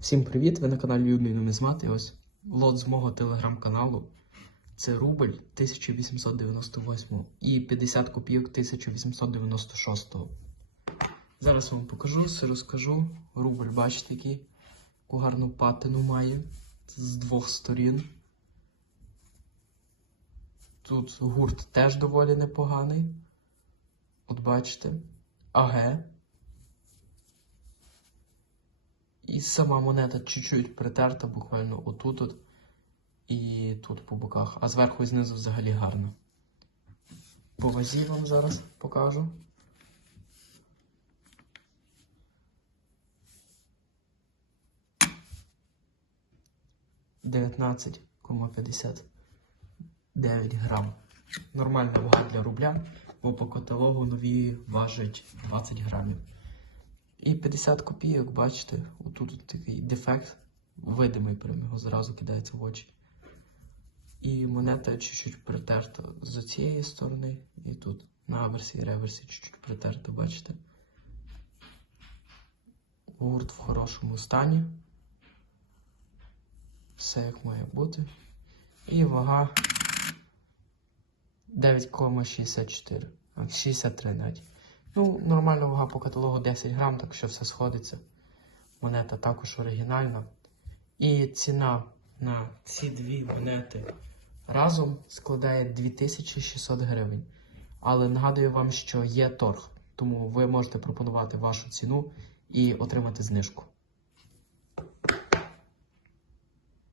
Всім привіт! Ви на каналі Юний Нумізмат. І ось лот з мого телеграм-каналу. Це рубль 1898 і 50 копійок 1896. Зараз вам покажу, все розкажу. Рубль, бачите, який яку гарну патину має з двох сторін. Тут гурт теж доволі непоганий. От бачите. АГ. І сама монета чуть-чуть притерта, буквально отут от і тут по боках, а зверху і знизу взагалі гарно. По вазі вам зараз покажу. Дев'ятнадцять п'ятдесят дев'ять грам. Нормальна вага для рубля, бо по каталогу нові важать 20 грамів. І 50 копійок, бачите, отут такий дефект, видимий прям його зразу кидається в очі. І монета чуть-чуть притерта з цієї сторони, і тут на аверсі і реверсі чуть-чуть притерта, бачите. Гурт в хорошому стані. Все як має бути. І вага 9,64. 63 навіть. Ну, нормальна вага по каталогу 10 грам, так що все сходиться. Монета також оригінальна. І ціна на ці дві монети разом складає 2600 гривень. Але нагадую вам, що є торг, тому ви можете пропонувати вашу ціну і отримати знижку.